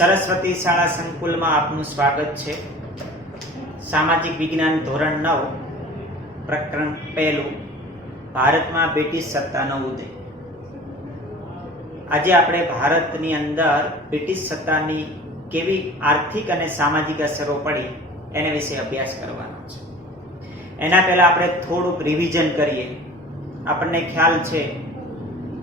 સરસ્વતી શાળા સંકુલમાં આપનું સ્વાગત છે. સામાજિક વિજ્ઞાન ધોરણ 9 પ્રકરણ 1 ભારતમાં બ્રિટિશ સત્તાનો ઉદય. આજે આપણે ભારતની અંદર બ્રિટિશ સત્તાની કેવી આર્થિક અને સામાજિક અસરો પડી એના વિશે અભ્યાસ કરવાનો છે. એના પહેલા આપણે થોડુંક રિવિઝન કરીએ. આપણને ખ્યાલ છે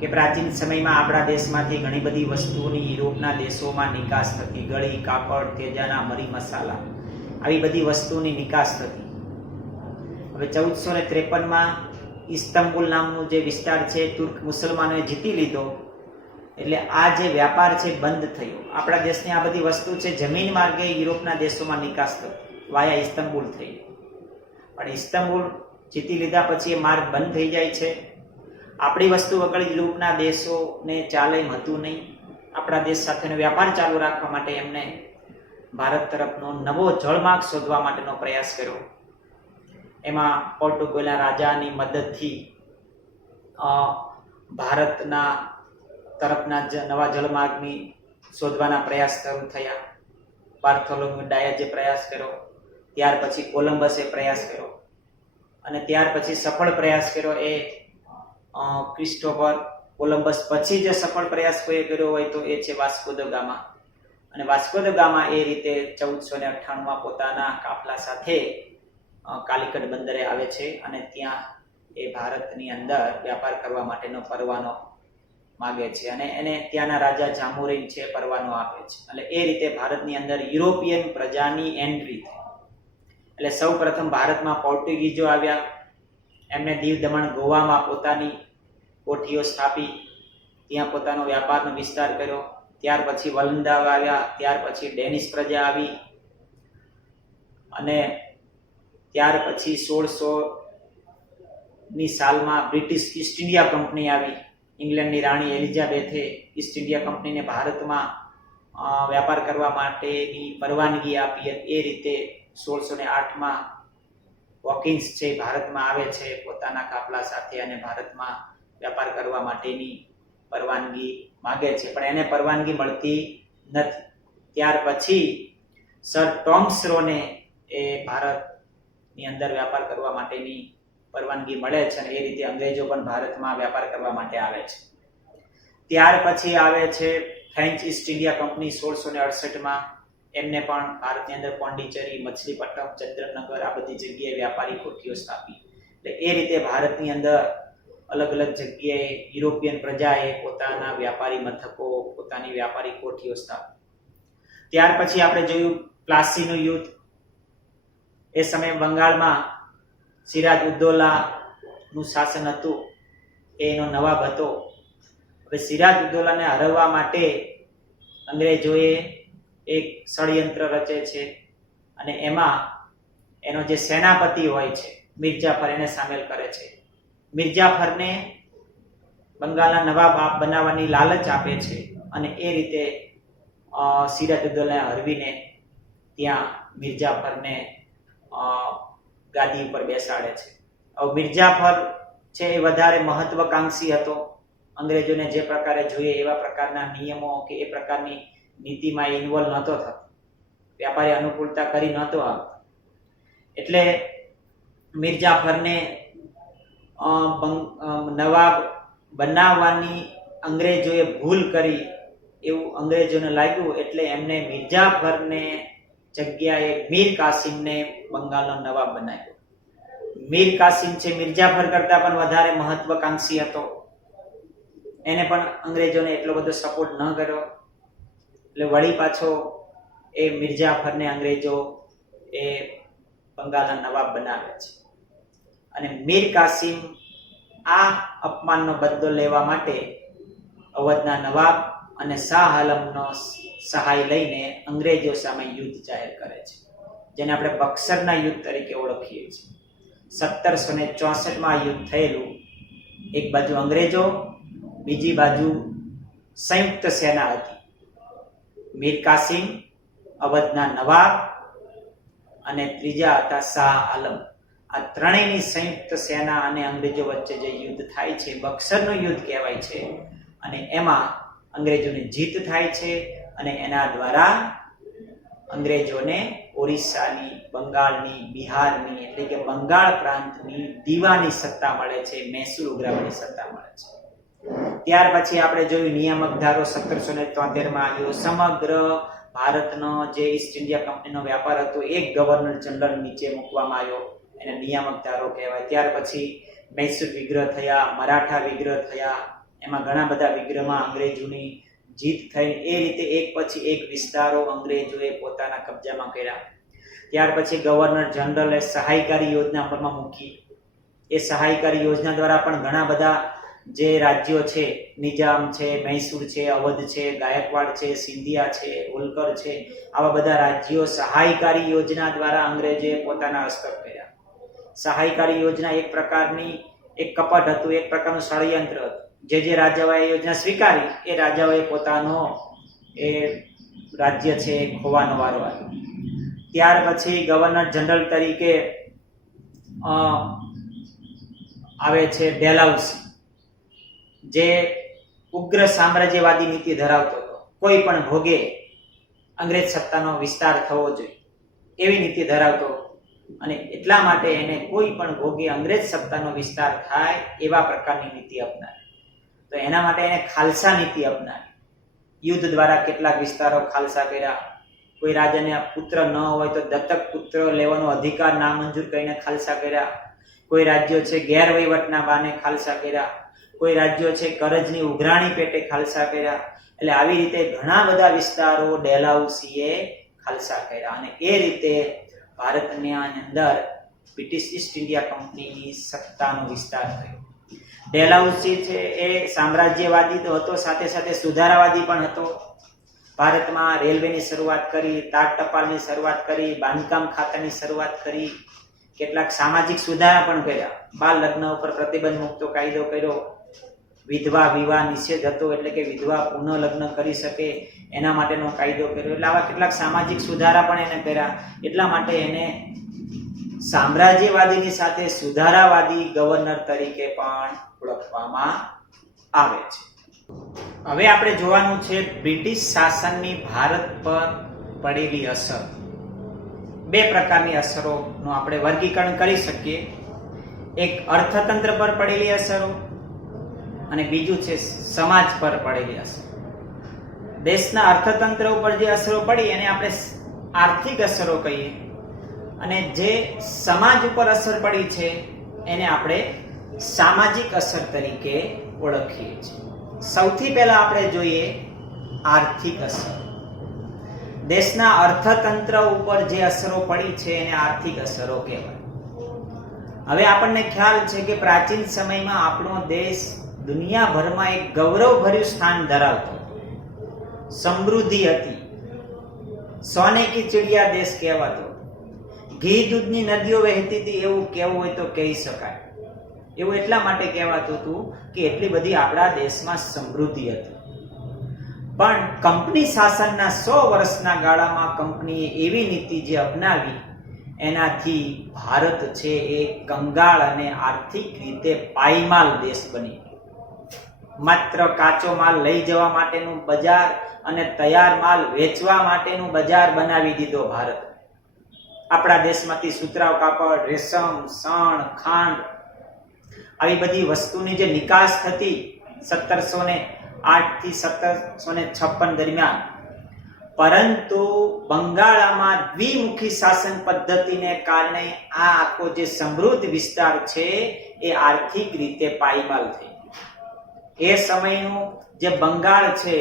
કે પ્રાચીન સમયમાં આપણા દેશમાંથી ઘણી બધી વસ્તુઓની યુરોપના દેશોમાં નિકાસ થતી. ગળી, કાપડ, તેજાના, મરી મસાલા, આવી બધી વસ્તુની નિકાસ થતી. હવે 1453માં ઇસ્તંબુલ નામનું જે વિસ્તાર છે તુર્ક મુસલમાનોએ જીતી લીધો, એટલે આ જે વ્યાપાર છે બંધ થયો. આપણા દેશની આ બધી વસ્તુ છે જમીન માર્ગે યુરોપના દેશોમાં નિકાસ થતી, વાયા ઇસ્તંબુલ થઈ. પણ ઇસ્તંબુલ જીતી લીધા પછી એ માર્ગ બંધ થઈ જાય છે. આપણી વસ્તુ વગર યુરોપના દેશોને ચાલે એમ હતું નહીં. આપણા દેશ સાથેનો વ્યાપાર ચાલુ રાખવા માટે એમને ભારત તરફનો નવો જળમાર્ગ શોધવા માટેનો પ્રયાસ કર્યો. એમાં પોર્ટુગલના રાજાની મદદથી ભારતના તરફના નવા જળમાર્ગની શોધવાના પ્રયાસ શરૂ થયા. બાર્થોલોમ્યુ ડાયે જે પ્રયાસ કર્યો, ત્યાર પછી કોલંબસે પ્રયાસ કર્યો, અને ત્યાર પછી સફળ પ્રયાસ કર્યો એ ક્રિસ્ટોફર કોલંબસ પછી જે સફળ પ્રયાસ કોઈ કર્યો હોય તો એ છે વાસ્કો દ ગામા. અને વાસ્કો દ ગામા એ રીતે 1498માં પોતાના કાફલા સાથે કાલિકટ બંદરે આવે છે અને ત્યાં એ ભારતની અંદર વ્યાપાર કરવા માટેનો પરવાનો માગે છે અને એને ત્યાંના રાજા જામુરીન છે પરવાનો આપે છે. એટલે એ રીતે ભારતની અંદર યુરોપિયન પ્રજાની એન્ટ્રી થઈ. એટલે સૌ પ્રથમ ભારતમાં પોર્ટુગીઝો આવ્યા. એમને દીવ દમણ ગોવામાં પોતાની કોઠીઓ સ્થાપી, ત્યાં પોતાનો વ્યાપારનો વિસ્તાર કર્યો. ત્યાર પછી વલંદાવ આવ્યા, ત્યાર પછી ડેનિશ પ્રજા આવી, અને ત્યાર પછી 1600ની સાલમાં બ્રિટિશ ઈસ્ટ ઇન્ડિયા કંપની આવી. ઇંગ્લેન્ડની રાણી એલિઝાબેથે ઈસ્ટ ઇન્ડિયા કંપનીને ભારતમાં વ્યાપાર કરવા માટેની પરવાનગી આપી. એ રીતે 1608માં વોકિન્સ છે ભારતમાં આવે છે પોતાના કાફલા સાથે અને ભારતમાં વ્યાપાર કરવા માટેની પરવાનગી માગે છે, પણ એને પરવાનગી મળતી નથી. ત્યાર પછી સર ટોમ્સ રોને એ ભારતની અંદર વ્યાપાર કરવા માટેની પરવાનગી મળે છે અને એ રીતે અંગ્રેજો પણ ભારતમાં વ્યાપાર કરવા માટે આવે છે. ત્યાર પછી આવે છે ફ્રેન્ચ ઈસ્ટ ઇન્ડિયા કંપની 1668માં. એમને પણ ભારતની અંદર પોંડિચેરી, મછલીપટ્ટમ, ચંદ્રનગર આ બધી જગ્યાએ વ્યાપારી કોઠીઓ સ્થાપી. એટલે એ રીતે ભારતની અંદર અલગ અલગ જગ્યાએ યુરોપિયન પ્રજાએ પોતાના વ્યાપારી મથકો, પોતાની વ્યાપારી કોઠીઓ સ્થાપી. ત્યાર પછી આપણે જોયું પ્લાસીનું યુદ્ધ. એ સમયે બંગાળમાં સિરાજ ઉદ્દૌલાનું શાસન હતું, એનો નવાબ હતો. હવે સિરાજ ઉદ્દૌલાને હરાવવા માટે અંગ્રેજોએ એક ષડયંત્ર રચે છે અને એમાં એનો જે સેનાપતિ હોય છે મિર્જાફર, એને સામેલ કરે છે. મિર્જાફરને બંગાળના નવાબ બનાવવાની લાલચ આપે છે અને એ રીતે સિરાજ ઉદ્દૌલાને હરવીને ત્યાં મિર્જાફરને ગાદી ઉપર બેસાડે છે. હવે મિર્જાફર છે એ વધારે મહત્વકાંક્ષી હતો. અંગ્રેજોને જે પ્રકારે જોઈએ એવા પ્રકારના નિયમો કે એ પ્રકારની નીતિમાં ઇન્વોલ્વ નહોતો થતો, વ્યાપારી અનુકૂળતા કરી નહોતો આવતો. એટલે મિર્જાફરને નવાબ બનાવવાની અંગ્રેજોએ ભૂલ કરી એવું અંગ્રેજોને લાગ્યું. એટલે એમને મિર્જાફરને જગ્યાએ મીર કાસિમને બંગાળનો નવાબ બનાવ્યો. મીર કાસિમ છે મિર્જાફર કરતા પણ વધારે મહત્વકાંક્ષી હતો. એને પણ અંગ્રેજોને એટલો બધો સપોર્ટ ન કર્યો. એટલે વળી પાછો એ મિર્જાફરને અંગ્રેજો એ બંગાળના નવાબ બનાવે છે. અને મીર કાસિમ આ અપમાનનો બદલો લેવા માટે અવધના નવાબ અને શાહ આલમનો સહાય લઈને અંગ્રેજો સામે યુદ્ધ જાહેર કરે છે, જેને આપણે બક્સરના યુદ્ધ તરીકે ઓળખીએ છીએ. 1764માં યુદ્ધ થયેલું. એક બાજુ અંગ્રેજો, બીજી બાજુ સંયુક્ત સેના હતી. મીર કાસિમ, અવધના નવાબ અને ત્રીજા હતા શાહ આલમ. આ ત્રણેયની સંયુક્ત સેના અને અંગ્રેજો વચ્ચે જે યુદ્ધ થાય છે બક્સરનું યુદ્ધ કહેવાય છે. અને એમાં અંગ્રેજોની જીત થાય છે અને એના દ્વારા અંગ્રેજોને ઓરિસ્સાની, બંગાળની, બિહારની એટલે કે બંગાળ પ્રાંતની દીવાની સત્તા મળે છે, મહેસૂલ ઉઘરાવવાની સત્તા મળે છે. ત્યાર પછી આપણે જોયું નિયામક ધારો 1773 માં આવ્યો. સમગ્ર ભારતનો જે ઈસ્ટ ઇન્ડિયા કંપનીનો વ્યાપાર હતો એક ગવર્નર જનરલ નીચે મૂકવામાં આવ્યો, એને નિયામક ધારો કહેવાય. ત્યાર પછી મૈસૂર વિગ્રહ થયા, મરાઠા વિગ્રહ થયા, એમાં ઘણા બધા વિગ્રહમાં અંગ્રેજોની જીત થઈ. એ રીતે એક પછી એક વિસ્તારો અંગ્રેજોએ પોતાના કબજામાં કર્યા. ત્યાર પછી ગવર્નર જનરલે સહાયકારી યોજના અમલમાં મૂકી. એ સહાયકારી યોજના દ્વારા પણ ઘણા બધા જે રાજ્યો છે, નિજામ છે, મૈસૂર છે, અવધ છે, ગાયકવાડ છે, સિંધિયા છે, હોલકર છે, આવા બધા રાજ્યો સહાયકારી યોજના દ્વારા અંગ્રેજોએ પોતાના હસ્તક કર્યા. સહાયકારી યોજના એક પ્રકારની એક કપટ હતું, એક પ્રકારનું ષડયંત્ર હતું. જે રાજાઓએ યોજના સ્વીકારી એ રાજાઓએ પોતાનો એ રાજ્ય છે ખોવાનો વારો આવ્યો. ત્યાર પછી ગવર્નર જનરલ તરીકે આવે છે ડેલહાઉસી, જે ઉગ્ર સામ્રાજ્યવાદી નીતિ ધરાવતો હતો. કોઈ પણ ભોગે અંગ્રેજ સત્તાનો વિસ્તાર થવો જોઈએ એવી નીતિ ધરાવતો, અને એટલા માટે એને કોઈ પણ ભોગે અંગ્રેજ સત્તાનો વિસ્તાર થાય એવા પ્રકારની નીતિ અપનાવી. તો એના માટે એને ખાલસા નીતિ અપનાવી. યુદ્ધ દ્વારા કેટલાક વિસ્તારો ખાલસા કર્યા. કોઈ રાજાને પુત્ર ન હોય તો દત્તક પુત્ર લેવાનો અધિકાર નામંજૂર કરીને ખાલસા કર્યા. કોઈ રાજ્યો છે ગેરવહીવટના બાને ખાલસા કર્યા. કોઈ રાજ્યો છે કરજની ઉઘરાણી પેટે ખાલસા કર્યા. એટલે આવી રીતે ઘણા બધા વિસ્તારો ડેલહાઉસીએ ખાલસા કર્યા, અને એ રીતે ભારતની અંદર બ્રિટિશ ઈસ્ટ ઇન્ડિયા કંપનીની સત્તાનો વિસ્તાર થયો. ડેલહાઉસી છે એ સામ્રાજ્યવાદી તો હતો, સાથે સાથે સુધારાવાદી પણ હતો. ભારતમાં રેલવેની શરૂઆત કરી, તાર ટપાલની શરૂઆત કરી, બાંધકામ ખાતાની શરૂઆત કરી, કેટલાક સામાજિક સુધારા પણ કર્યા. બાળ લગ્ન ઉપર પ્રતિબંધ મૂકતો કાયદો કર્યો. વિધવા વિવાહ નિષેધ હતો, એટલે કે વિધવા પુનઃ લગ્ન કરી શકે એના માટેનો કાયદો કર્યો. એટલે આવા કેટલાક સામાજિક સુધારા પણ એને કર્યા. એટલા માટે એને સામ્રાજ્યવાદીની સાથે સુધારાવાદી ગવર્નર તરીકે પણ ઓળખવામાં આવે છે. હવે આપણે જોવાનું છે બ્રિટિશ શાસનની ભારત પર પડેલી અસર. બે પ્રકારની અસરોનું આપણે વર્ગીકરણ કરી શકીએ. એક અર્થતંત્ર પર પડેલી અસરો અને બીજું છે સમાજ પર પડેલી અસર. દેશના અર્થતંત્ર ઉપર જે અસરો પડી એને આપણે આર્થિક અસરો કહીએ, અને જે સમાજ ઉપર અસર પડી છે એને આપણે સામાજિક અસર તરીકે ઓળખીએ છીએ. સૌથી પહેલા આપણે જોઈએ આર્થિક અસર. દેશના અર્થતંત્ર ઉપર જે અસરો પડી છે એને આર્થિક અસરો કહેવાય. હવે આપણને ખ્યાલ છે કે પ્રાચીન સમયમાં આપણો દેશ દુનિયાભરમાં એક ગૌરવભર્યું સ્થાન ધરાવતો, સમૃદ્ધિ હતી, સોને કી ચિડિયા દેશ કહેવાતો, ઘી દૂધની નદીઓ વહેતી હતી એવું કહેવું હોય તો કહી શકાય. એવું એટલા માટે કહેવાતું હતું કે એટલી બધી આપણા દેશમાં સમૃદ્ધિ હતી. પણ કંપની શાસનના 100 વર્ષના ગાળામાં કંપનીએ એવી નીતિ જે અપનાવી એનાથી ભારત છે એ કંગાળ અને આર્થિક રીતે પાયમાલ દેશ બની ગયો. માત્ર કાચો માલ લઈ જવા માટેનું બજાર અને તૈયાર માલ વેચવા માટેનું બજાર બનાવી દીધો ભારત. આપણા દેશમાંથી સુતરાઉ કાપડ, રેશમ, શણ, ખાંડ આવી બધી વસ્તુની જે નિકાસ થતી 1708 થી 1756 દરમિયાન, પરંતુ બંગાળમાં દ્વિમુખી શાસન પદ્ધતિને કારણે આ આખો જે સમૃદ્ધ વિસ્તાર છે એ આર્થિક રીતે પાયમાલ થઈ ગયો. એ સમયનું જે બંગાળ છે,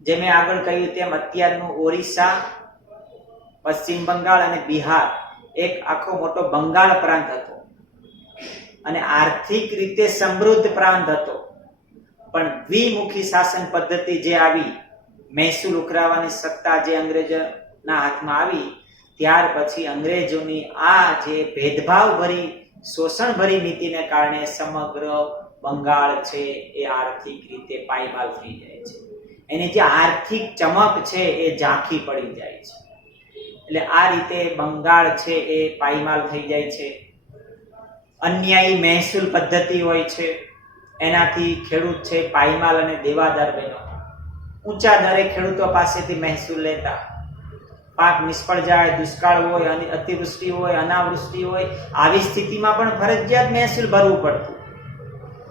જે મેં આગળ કહ્યું તેમ અત્યારનું ઓરિસ્સા, પશ્ચિમ બંગાળ અને બિહાર એક આખો મોટો બંગાળ પ્રાંત હતો અને આર્થિક રીતે સમૃદ્ધ પ્રાંત હતો. પણ દ્વિમુખી શાસન પદ્ધતિ જે આવી, મહેસૂલ ઉઘરાવવાની સત્તા જે અંગ્રેજોના હાથમાં આવી, ત્યાર પછી અંગ્રેજોની આ જે ભેદભાવભરી, શોષણભરી નીતિને કારણે સમગ્ર બંગાળ છે એ આર્થિક રીતે પાયમાલ થઈ જાય છે. એની જે આર્થિક ચમક છે એ ઝાંખી પડી જાય છે. એટલે આ રીતે બંગાળ છે એ પાયમાલ થઈ જાય છે. અન્યાયી મહેસૂલ પદ્ધતિ હોય છે, એનાથી ખેડૂત છે પાયમાલ અને દેવાદાર બન્યો. ઊંચા દરે ખેડૂતો પાસેથી મહેસૂલ લેતા. પાક નિષ્ફળ જાય, દુષ્કાળ હોય, અતિવૃષ્ટિ હોય, અનાવૃષ્ટિ હોય, આવી સ્થિતિમાં પણ ફરજિયાત મહેસૂલ ભરવું પડતું.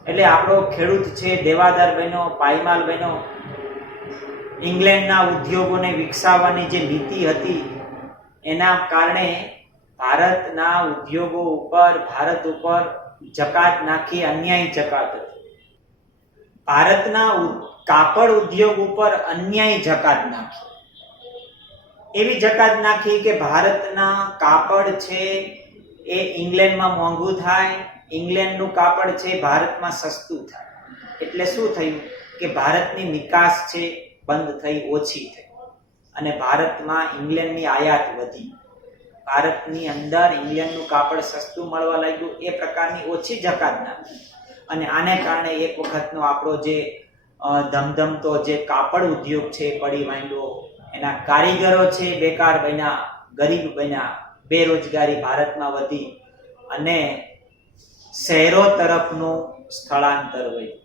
એટલે આપણો ખેડૂત છે, દેવાદાર બન્યો, પાયમાલ બન્યો. ઇંગ્લેન્ડના ઉદ્યોગોને વિકસાવવાની જે નીતિ હતી એના કારણે ભારતના ઉદ્યોગો ઉપર, ભારત ઉપર જકાત નાખી, અન્યાયી જકાત હતી. ભારતના કાપડ ઉદ્યોગ ઉપર અન્યાયી જકાત નાખી. એવી જકાત નાખી કે ભારતના કાપડ છે એ ઇંગ્લેન્ડમાં મોંઘું થાય, ઇંગ્લેન્ડનું કાપડ છે ભારતમાં સસ્તું થાય. એટલે શું થયું કે ભારતની નિકાસ છે બંધ થઈ, ઓછી થઈ, અને ભારતમાં ઇંગ્લેન્ડની આયાત વધી. ભારતની અંદર ઇંગ્લેન્ડનું કાપડ સસ્તું મળવા લાગ્યું, એ પ્રકારની ઓછી જકાત નાખી. અને આને કારણે એક વખતનો આપણો જે ધમધમતો જે કાપડ ઉદ્યોગ છે પડી માંડ્યો. એના કારીગરો છે બેકાર બન્યા, ગરીબ બન્યા, બેરોજગારી ભારતમાં વધી અને શહેરો તરફનું સ્થળાંતર વધ્યું.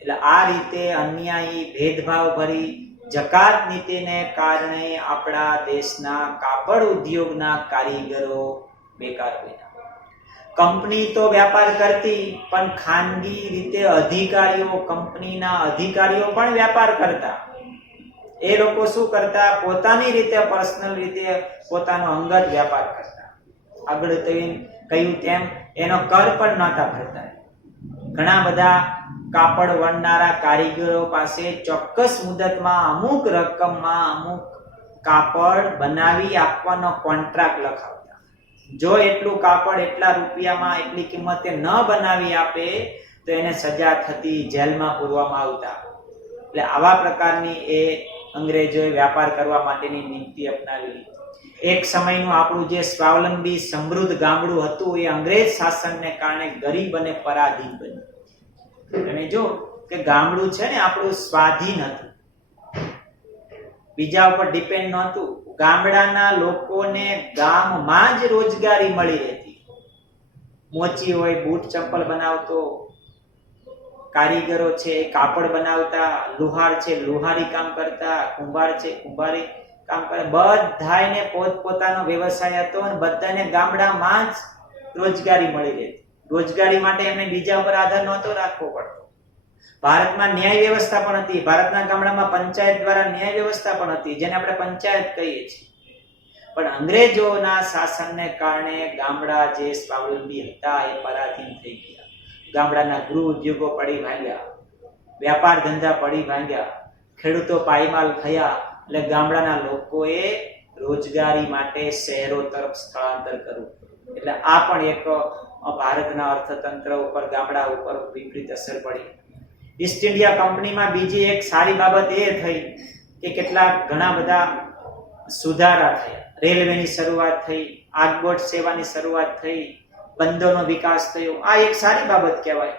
એટલે આ રીતે અન્યાયી, ભેદભાવ ભરી જકાત નીતિને કારણે આપણા દેશના કાપડ ઉદ્યોગના કારીગરો બેકાર બન્યા. કંપની તો વ્યાપાર કરતી, પણ ખાનગી રીતે અધિકારીઓ, કંપનીના અધિકારીઓ પણ વ્યાપાર કરતા. એ લોકો શું કરતા? પોતાની રીતે, પર્સનલ રીતે પોતાનો અંગત વ્યાપાર કરતા. આગળ કહ્યું તેમ એનો કર પણ નહોતા ભરતા. ઘણા બધા કાપડ વણનારા કારીગરો પાસે ચોક્કસ મુદતમાં અમુક રકમમાં અમુક કાપડ બનાવી આપવાનો કોન્ટ્રાક્ટ લખાવતા. જો એટલું કાપડ એટલા રૂપિયામાં, એટલી કિંમતે ન બનાવી આપે તો એને સજા થતી, જેલમાં પૂરવામાં આવતા. એટલે આવા પ્રકારની એ અંગ્રેજોએ વ્યાપાર કરવા માટેની નીતિ અપનાવી. એક સમયનું આપણું જે સ્વાવલંબી સમૃદ્ધ ગામડું હતું એ અંગ્રેજ શાસનને કારણે ગરીબ અને પરાધીન બન્યું. તમે જો કે ગામડું છે ને આપણું સ્વાધીન હતું, બીજા ઉપર ડિપેન્ડ નહોતું. ગામડાના લોકોને ગામમાં જ રોજગારી મળી રહેતી. મોચી હોય બૂટ ચંપલ બનાવતો, કારીગરો છે કાપડ બનાવતા, લુહાર છે લુહારી કામ કરતા, કુંભાર છે કુંભારી કામ કરે. બધાને પોતપોતાનો વ્યવસાય હતો અને બધાને ગામડામાં જ રોજગારી મળી રહેતી. રોજગારી માટે એમને બીજા ઉપર આધાર નહોતો રાખવો પડતો. ભારતમાં ન્યાય વ્યવસ્થા પણ હતી. ભારતના ગામડામાં પંચાયત દ્વારા ન્યાય વ્યવસ્થા પણ હતી, જેને આપણે પંચાયત કહીએ છીએ. પણ અંગ્રેજોના શાસનને કારણે ગામડા જે સ્વાવલંબી હતા એ પરાધીન થઈ ગયા. ગામડાના ગૃહ ઉદ્યોગો પડી ભાંગ્યા, વ્યાપાર ધંધા પડી ભાંગ્યા, ખેડૂતો પાયમાલ થયા. એટલે ગામડાના લોકોએ રોજગારી માટે શહેરો તરફ સ્થળાંતર કરવું. એટલે આ પણ એક ભારતના અર્થતંત્ર ઉપર, ગામડા ઉપર વિપરીત અસર પડી. ઈસ્ટ ઇન્ડિયા કંપનીમાં બીજી એક સારી બાબત એ થઈ કે કેટલાક ઘણા બધા સુધારા થયા. રેલવેની શરૂઆત થઈ, આગબોટ સેવાની શરૂઆત થઈ, બંદરનો વિકાસ થયો. આ એક સારી બાબત કહેવાય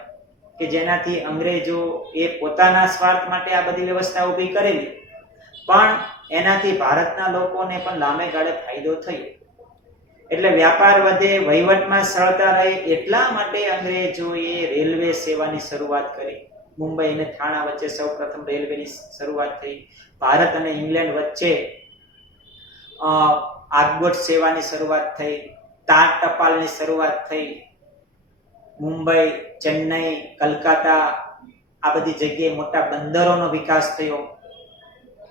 કે જેનાથી અંગ્રેજો એ પોતાના સ્વાર્થ માટે આ બધી વ્યવસ્થા ઊભી કરેલી, પણ એનાથી ભારતના લોકોને પણ લાંબે ગાળે ફાયદો થયો. એટલે વ્યાપાર વધે, વહીવટમાં સરળતા રહે, એટલા માટે અંગ્રેજોએ રેલવે સેવાની શરૂઆત કરી. મુંબઈ અને થાણા વચ્ચે સૌ પ્રથમ રેલવેની શરૂઆત થઈ. ભારત અને ઇંગ્લેન્ડ વચ્ચે આગબોટ સેવાની શરૂઆત થઈ. તાર ટપાલની શરૂઆત થઈ. મુંબઈ, ચેન્નઈ, કલકત્તા આ બધી જગ્યાએ મોટા બંદરોનો વિકાસ થયો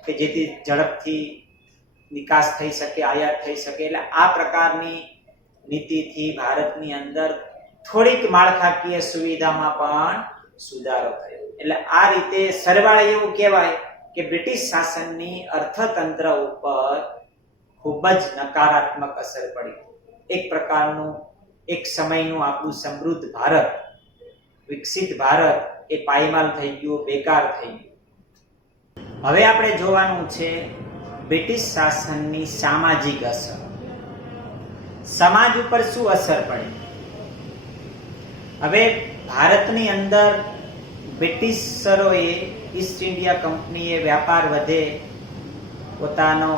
કે જેથી ઝડપથી નિકાસ થઈ શકે, આયાત થઈ શકે. એટલે આ પ્રકારની નીતિથી ભારતની અંદર થોડીક માળખાકીય સુવિધામાં પણ સુધારો થયો. એટલે આ રીતે સરવાળે એવું કહેવાય કે બ્રિટિશ શાસનની અર્થતંત્ર ઉપર ખૂબ જ નકારાત્મક અસર પડી. એક પ્રકારનું, એક સમયનું આપણું સમૃદ્ધ ભારત, વિકસિત ભારત એ પાયમાલ થઈ ગયું, બેકાર થઈ ગયું. હવે આપણે જોવાનું છે બ્રિટિશ શાસનની સામાજિક અસર. સમાજ ઉપર શું અસર પડી? હવે ભારતની અંદર બ્રિટિશરોએ, ઈસ્ટ ઇન્ડિયા કંપનીએ વ્યાપાર વધે, પોતાનો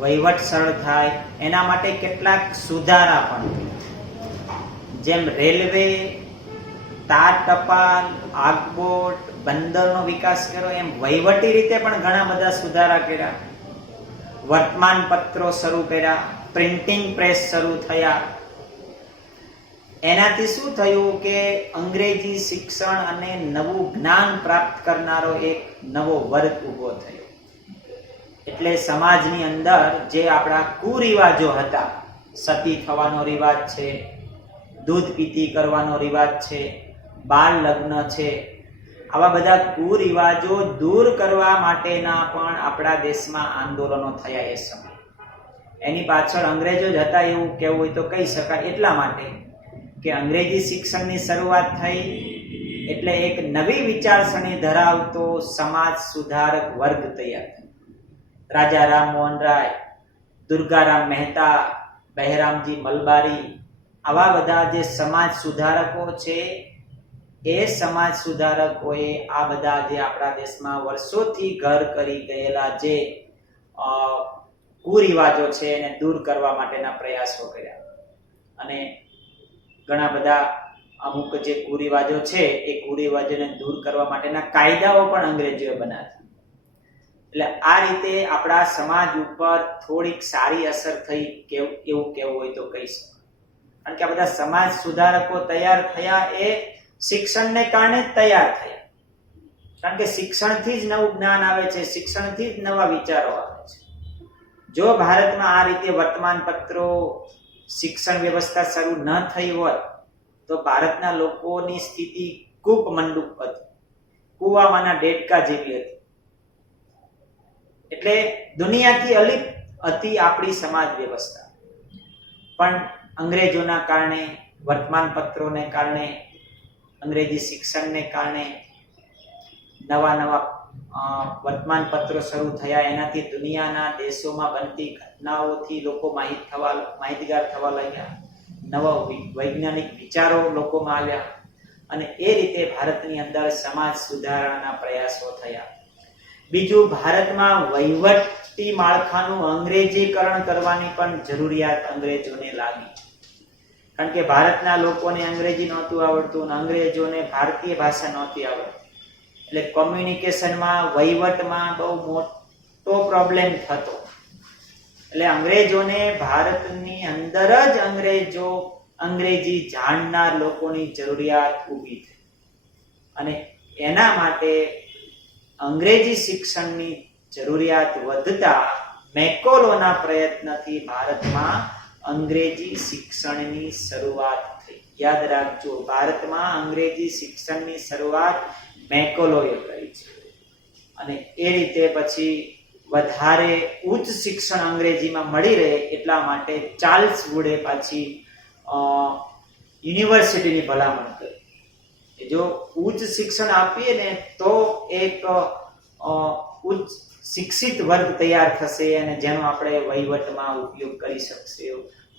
વહીવટ સરળ થાય, એના માટે કેટલાક સુધારા પણ, જેમ રેલવે તાર ટપાલ, આગબોટ, બંદરનો વિકાસ કર્યો, એમ વહીવટી રીતે પણ ઘણા બધા સુધારા કર્યા. વર્તમાન પત્રો શરૂ કર્યા, પ્રિન્ટિંગ પ્રેસ શરૂ થયા. એનાથી શું થયું કે અંગ્રેજી શિક્ષણ અને નવું જ્ઞાન પ્રાપ્ત કરનારો એક નવો વર્ગ ઊભો થયો. એટલે સમાજની અંદર જે આપણા કુરિવાજો હતા, સતી થવાનો રિવાજ છે, દૂધ પીતી કરવાનો રિવાજ છે, બાળ લગ્ન છે, આવા બધા કુરિવાજો દૂર કરવા માટેના પણ આપણા દેશમાં આંદોલનો થયા એ સમય. એની પાછળ અંગ્રેજો જ હતા એવું કહેવું હોય તો કહી શકાય, એટલા માટે કે અંગ્રેજી શિક્ષણની શરૂઆત થઈ એટલે એક નવી વિચારસરણી ધરાવતો સમાજ સુધારક વર્ગ તૈયાર થયો. રાજા રામમોહન રાય, દુર્ગારામ મહેતા, બહેરામજી મલબારી, આવા બધા જે સમાજ સુધારકો છે, એ સમાજ સુધારકોએ આ બધા જે આપણા દેશમાં વર્ષોથી ઘર કરી ગયેલા જે કુરિવાજો છે એને દૂર કરવા માટેના પ્રયાસો કર્યા. અને ઘણા બધા અમુક જે કુરિવાજો છે એ કુરિવાજોને દૂર કરવા માટેના કાયદાઓ પણ અંગ્રેજોએ બનાવ્યા. એટલે આ રીતે આપણા સમાજ ઉપર થોડીક સારી અસર થઈ એવું કહેવું હોય તો કહી શકાય. કારણ કે આ બધા સમાજ સુધારકો તૈયાર થયા એ શિક્ષણને કારણે જ તૈયાર થયા. કારણ કે શિક્ષણથી જ નવું જ્ઞાન આવે છે, શિક્ષણથી જ નવા વિચારો આવે છે. જો ભારતમાં આ રીતે વર્તમાન પત્રો, શિક્ષણ વ્યવસ્થા શરૂ ન થઈ હોત તો ભારતના લોકોની સ્થિતિ ખૂબ મંડૂક હતી, કુવામાંના ડેડકા જેવી હતી. એટલે દુનિયાથી અલિપ હતી આપણી સમાજ વ્યવસ્થા. પણ અંગ્રેજોના કારણે, વર્તમાન પત્રોને કારણે, અંગ્રેજી શિક્ષણને કારણે નવા નવા વર્તમાન પત્રો શરૂ થયા. એનાથી દુનિયાના દેશોમાં બનતી ઘટનાઓથી લોકો માહિતગાર થવા લાગ્યા. નવા વૈજ્ઞાનિક વિચારો લોકોમાં આવ્યા અને એ રીતે ભારતની અંદર સમાજ સુધારણાના પ્રયાસો થયા. બીજું, ભારતમાં વહીવટી માળખાનું અંગ્રેજીકરણ કરવાની પણ જરૂરિયાત અંગ્રેજોને લાગી. કારણ કે ભારતના લોકોને અંગ્રેજી નહોતું આવડતું અને અંગ્રેજોને ભારતીય ભાષા નહોતી આવડતી. એટલે કોમ્યુનિકેશનમાં, વહીવટમાં બહુ મોટો પ્રોબ્લેમ થતો. એટલે અંગ્રેજોને ભારતની અંદર જ અંગ્રેજી જાણનાર લોકોની જરૂરિયાત ઊભી થઈ. અને એના માટે અંગ્રેજી શિક્ષણની જરૂરિયાત વધતા મેકોલોના પ્રયત્નથી ભારતમાં અંગ્રેજી શિક્ષણની શરૂઆત થઈ. યાદ રાખજો, ભારતમાં અંગ્રેજી શિક્ષણની શરૂઆત મેકોલોએ કરી છે. અને એ રીતે પછી વધારે ઉચ્ચ શિક્ષણ અંગ્રેજીમાં મળી રહે એટલા માટે ચાર્લ્સ વુડે પાછી યુનિવર્સિટીની ભલામણ કરી. જો ઉચ્ચ શિક્ષણ આપીએ ને તો એક ઉચ્ચ શિક્ષિત વર્ગ તૈયાર થશે અને જેનો આપણે વહીવટમાં ઉપયોગ કરી શકશે,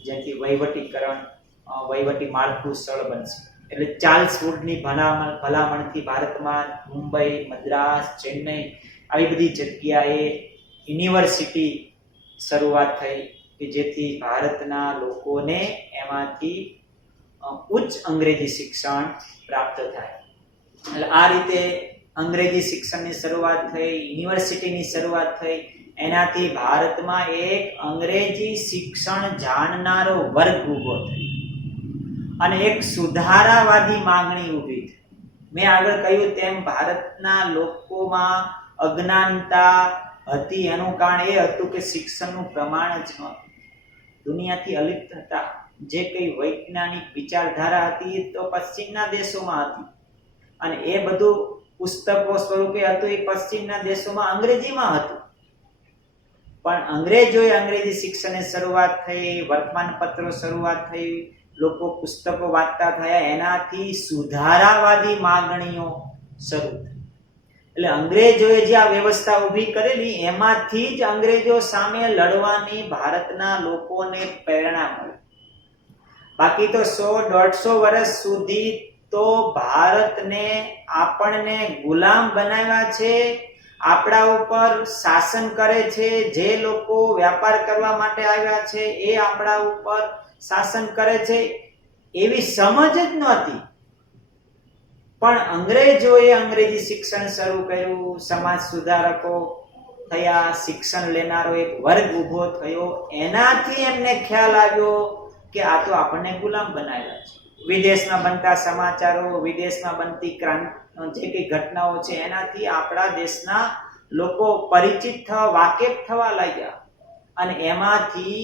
જેથી વહીવટી માળખું સરળ બનશે. એટલે ચાર્લ્સ વુડની ભલામણથી ભારતમાં મુંબઈ, મદ્રાસ, ચેન્નઈ આવી બધી જગ્યાએ યુનિવર્સિટી શરૂઆત થઈ કે જેથી ભારતના લોકોને એમાંથી ઉચ્ચ અંગ્રેજી શિક્ષણ પ્રાપ્ત થાય. એટલે આ રીતે અંગ્રેજી શિક્ષણની શરૂઆત થઈ, યુનિવર્સિટીની શરૂઆત થઈ. એનાથી ભારતમાં એક અંગ્રેજી શિક્ષણ જાણનારો વર્ગ ઊભો થયો અને એક સુધારાવાદી માંગણી ઊભી થઈ. મેં આગળ કહ્યું તેમ ભારતના લોકોમાં અજ્ઞાનતા હતી. એનું કારણ એ હતું કે શિક્ષણનું પ્રમાણ જ નહોતું. દુનિયાથી અલિપ્ત હતા. જે કઈ વૈજ્ઞાનિક વિચારધારા હતી તો પશ્ચિમના દેશોમાં હતી અને એ બધું પુસ્તકો સ્વરૂપે હતું એ પશ્ચિમના દેશોમાં અંગ્રેજીમાં હતું. પણ અંગ્રેજોએ અંગ્રેજી શિક્ષણની શરૂઆત થઈ, વર્તમાન પત્રો શરૂઆત થઈ, લોકો પુસ્તકો વાંચતા થયા, એનાથી સુધારાવાદી માંગણીઓ શરૂ થઈ. એટલે અંગ્રેજોએ જે આ વ્યવસ્થા ઊભી કરેલી એમાંથી જ અંગ્રેજો સામે લડવાની ભારતના લોકોને પ્રેરણા મળી. બાકી તો 100-150 વર્ષ સુધી તો ભારતને આપણને ગુલામ બનાવ્યા છે, આપણા ઉપર શાસન કરે છે. જે લોકો વ્યાપાર કરવા માટે આવ્યા છે એ આપણા ઉપર શાસન કરે છે એવી સમજ જ નહોતી. પણ અંગ્રેજોએ અંગ્રેજી શિક્ષણ શરૂ કર્યું, સમાજ સુધારકો થયા, શિક્ષણ લેનારો એક વર્ગ ઊભો થયો, એનાથી એમને ખ્યાલ આવ્યો કે આ તો આપણને ગુલામ બનાવ્યા છે. વિદેશમાં બનતા સમાચારો, વિદેશમાં બનતી જે કઈ ઘટનાઓ છે એનાથી આપણા દેશના લોકો પરિચિત થવા, વાકેફ થવા લાગ્યા અને એમાંથી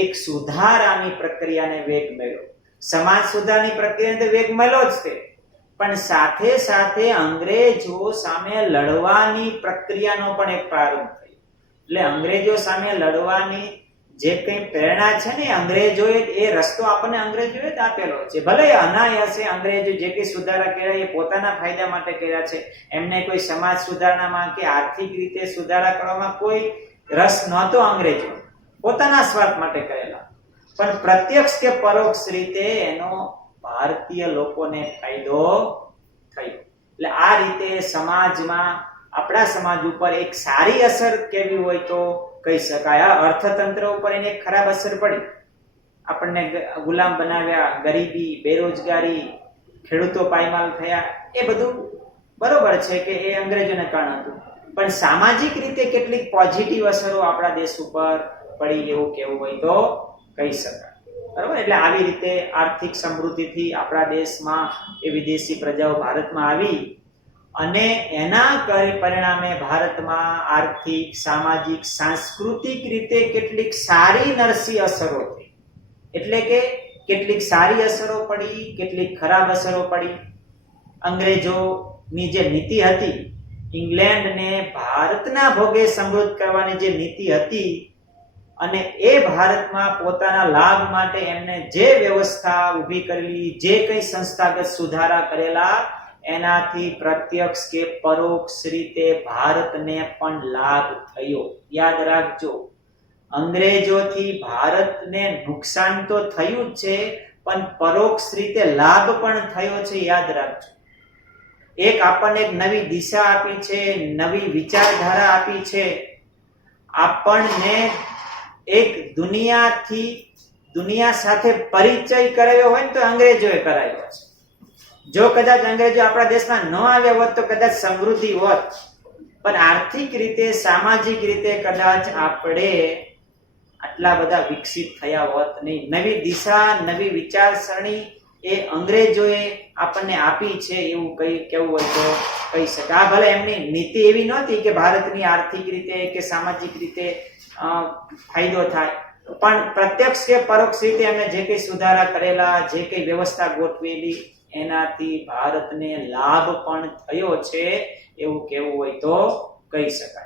એક સુધારાની પ્રક્રિયાને વેગ મળ્યો. સમાજ સુધારની પ્રક્રિયાને તો વેગ મળ્યો જ છે, પણ સાથે સાથે અંગ્રેજો સામે લડવાની પ્રક્રિયાનો પણ એક પ્રારંભ થયો. એટલે અંગ્રેજો સામે લડવાની જે કંઈ પ્રેરણા છે ને, અંગ્રેજોએ એ રસ્તો આપણને અંગ્રેજોએ જ આપેલો છે. ભલે અનાયાસે અંગ્રેજો જે કંઈ સુધારા કર્યા એ પોતાના ફાયદા માટે કર્યા છે, એમને કોઈ સમાજ સુધારણામાં કે આર્થિક રીતે સુધારા કરવામાં કોઈ રસ નહોતો. અંગ્રેજો પોતાના સ્વાર્થ માટે કરેલા, પણ પ્રત્યક્ષ કે પરોક્ષ રીતે એનો ભારતીય લોકોને ફાયદો થયો. એટલે આ રીતે સમાજમાં, આપણા સમાજ ઉપર એક સારી અસર કેવી હોય તો કહી શકાય. આ અર્થતંત્ર ઉપર એની એક ખરાબ અસર પડી, આપણને ગુલામ બનાવ્યા, ગરીબી, બેરોજગારી, ખેડૂતો પાયમાલ થયા, એ બધું બરોબર છે કે એ અંગ્રેજોને કારણે હતું, પણ સામાજિક રીતે કેટલીક પોઝિટિવ અસરો આપણા દેશ ઉપર પડી એવું કેવું હોય તો કહી શકાય. બરોબર. એટલે આવી રીતે આર્થિક સમૃદ્ધિથી આપણા દેશમાં એ વિદેશી પ્રજાઓ ભારતમાં આવી અને એના પરિણામે ભારતમાં આર્થિક, સામાજિક, સાંસ્કૃતિક રીતે કેટલીક સારી નરસી અસરો થઈ. એટલે કે કેટલીક સારી અસરો પડી, કેટલીક ખરાબ અસરો પડી. અંગ્રેજોની જે નીતિ હતી, ઇંગ્લેન્ડને ભારતના ભોગે સમૃદ્ધ કરવાની જે નીતિ હતી, અને એ ભારતમાં પોતાના લાભ માટે એમને જે વ્યવસ્થા ઊભી કરેલી, જે કંઈ સંસ્થાગત સુધારા કરેલા, એનાથી પ્રત્યક્ષ કે પરોક્ષ રીતે ભારતને પણ લાભ થયો. યાદ રાખજો, અંગ્રેજોથી ભારતને નુકસાન તો થયું જ છે, પણ પરોક્ષ રીતે લાભ પણ થયો છે. યાદ રાખજો. એક આપણને એક નવી દિશા આપી છે, નવી વિચારધારા આપી છે, આપણને એક દુનિયા સાથે પરિચય કરાવ્યો હોય ને તો અંગ્રેજોએ કરાવ્યો છે. જો કદાચ અંગ્રેજો આપણા દેશમાં ન આવ્યા હોત તો કદાચ સમૃદ્ધિ હોત, પણ આર્થિક રીતે, સામાજિક રીતે કદાચ આપણે આટલા બધા વિકસિત થયા હોત નહીં. નવી દિશા, નવી વિચારસરણી એ અંગ્રેજોએ આપણને આપી છે એવું કેવું હોય તો કહી શકાય. આ ભલે એમની નીતિ એવી નહોતી કે ભારતની આર્થિક રીતે કે સામાજિક રીતે ફાયદો થાય, પણ પ્રત્યક્ષ કે પરોક્ષ રીતે એમને જે કંઈ સુધારા કરેલા, જે કંઈ વ્યવસ્થા ગોઠવેલી, એનાથી ભારતને લાભ પણ થયો છે એવું કેવું હોય તો કહી શકાય.